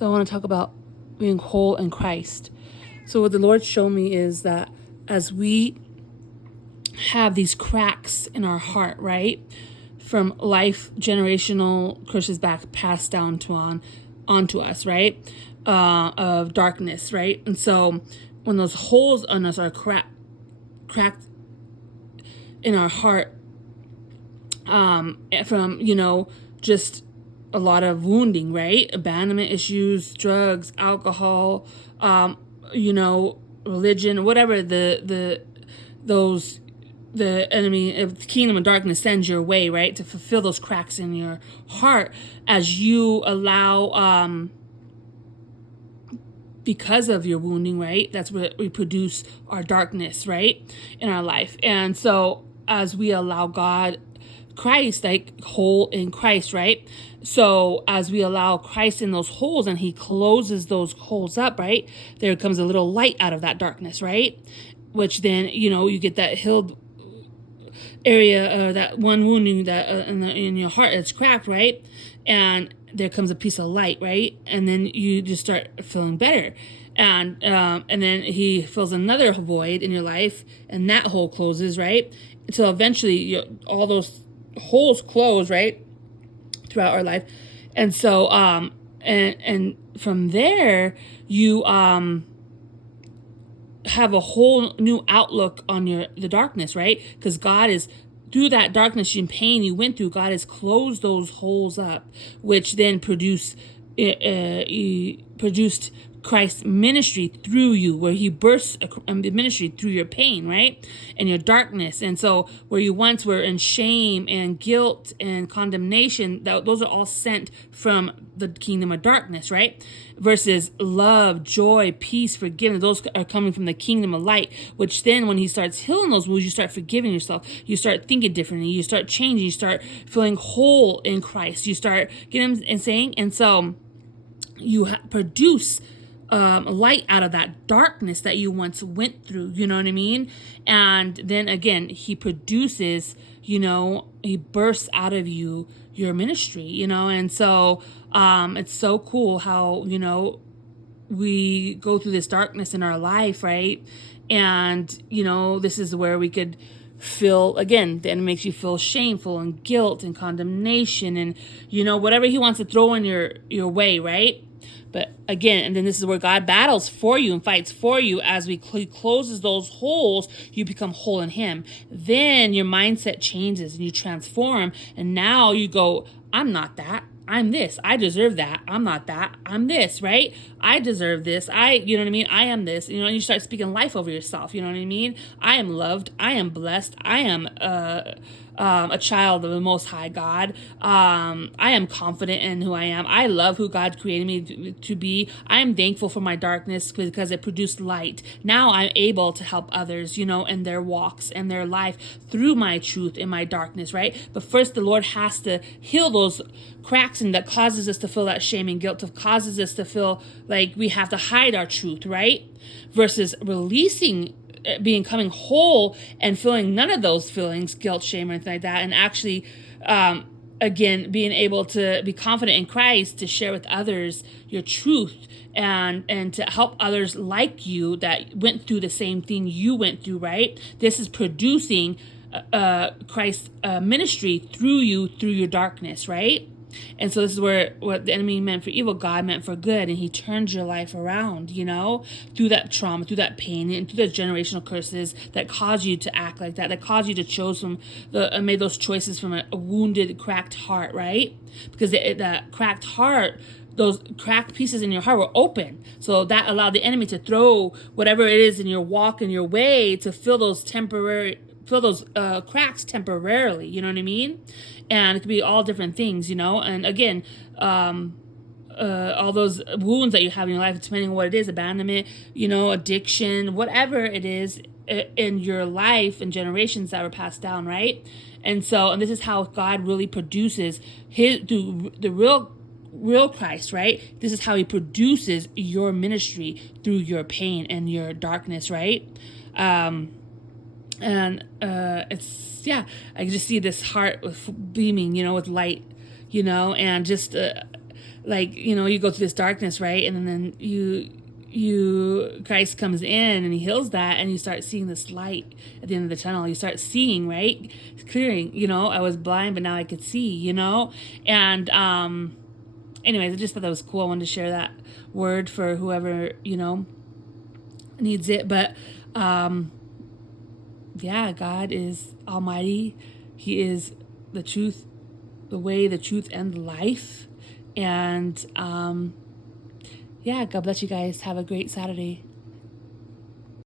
So I want to talk about being whole in Christ. So what the Lord showed me is that as we have these cracks in our heart, right, from life, generational curses back passed down to onto us, right, of darkness, right, and so when those holes on us are cracked in our heart, from just a lot of wounding, right? Abandonment issues, drugs, alcohol, religion, whatever those the enemy of the kingdom of darkness sends your way, right? To fulfill those cracks in your heart as you allow, because of your wounding, right? That's what we produce our darkness, right? In our life. And so as we allow Christ, like whole in Christ, right? So as we allow Christ in those holes and he closes those holes up, right? There comes a little light out of that darkness, right? Which then, you get that healed area, that one wounding that in your heart that's cracked, right? And there comes a piece of light, right? And then you just start feeling better. And then he fills another void in your life, and that hole closes, right? Until eventually all those holes close, right? Throughout our life. And so and from there you have a whole new outlook on the darkness, right? Because God is, through that darkness and pain you went through, God has closed those holes up, which then produced Christ's ministry through you, where he bursts the ministry through your pain, right? And your darkness. And so where you once were in shame and guilt and condemnation, those are all sent from the kingdom of darkness, right? Versus love, joy, peace, forgiveness. Those are coming from the kingdom of light, which then when he starts healing those wounds, you start forgiving yourself. You start thinking differently. You start changing. You start feeling whole in Christ. You start getting and saying, and so you produce light out of that darkness that you once went through, you know what I mean? And then again, he produces, he bursts out of you your ministry, and so it's so cool how, we go through this darkness in our life, right? And, this is where we could feel, again, the enemy makes you feel shameful and guilt and condemnation and, whatever he wants to throw in your way, right? But again, and then this is where God battles for you and fights for you. As he closes those holes, you become whole in him. Then your mindset changes and you transform. And now you go, I'm not that. I'm this. I deserve that. I'm not that. I'm this, right? I deserve this. You know what I mean? I am this. And you start speaking life over yourself. You know what I mean? I am loved. I am blessed. I am a child of the Most High God. I am confident in who I am. I love who God created me to be. I am thankful for my darkness because it produced light. Now I'm able to help others, in their walks and their life through my truth in my darkness, right? But first, the Lord has to heal those cracks and that causes us to feel that shame and guilt, that causes us to feel like we have to hide our truth, right? Versus releasing, becoming whole and feeling none of those feelings, guilt, shame, or anything like that, and actually again being able to be confident in Christ to share with others your truth and to help others like you that went through the same thing you went through, right? This is producing Christ's ministry through you, through your darkness, right? And so this is where what the enemy meant for evil, God meant for good, and he turns your life around, through that trauma, through that pain, and through the generational curses that cause you to act like that cause you to choose made those choices from a wounded, cracked heart, right? Because that cracked heart, those cracked pieces in your heart were open. So that allowed the enemy to throw whatever it is in your walk and your way to fill those cracks temporarily, you know what I mean? And it could be all different things, and again, all those wounds that you have in your life, depending on what it is, abandonment, addiction, whatever it is in your life and generations that were passed down, right? And this is how God really produces through the real Christ, right? This is how he produces your ministry through your pain and your darkness, right? And it's, I can just see this heart with beaming, with light, and just like, you go through this darkness, right? And then Christ comes in and he heals that, and you start seeing this light at the end of the tunnel. You start seeing, right? Clearing, I was blind, but now I could see, and, anyways, I just thought that was cool. I wanted to share that word for whoever, needs it. But, yeah, God is almighty. He is the truth, the way, the truth, and the life. And, yeah, God bless you guys. Have a great Saturday.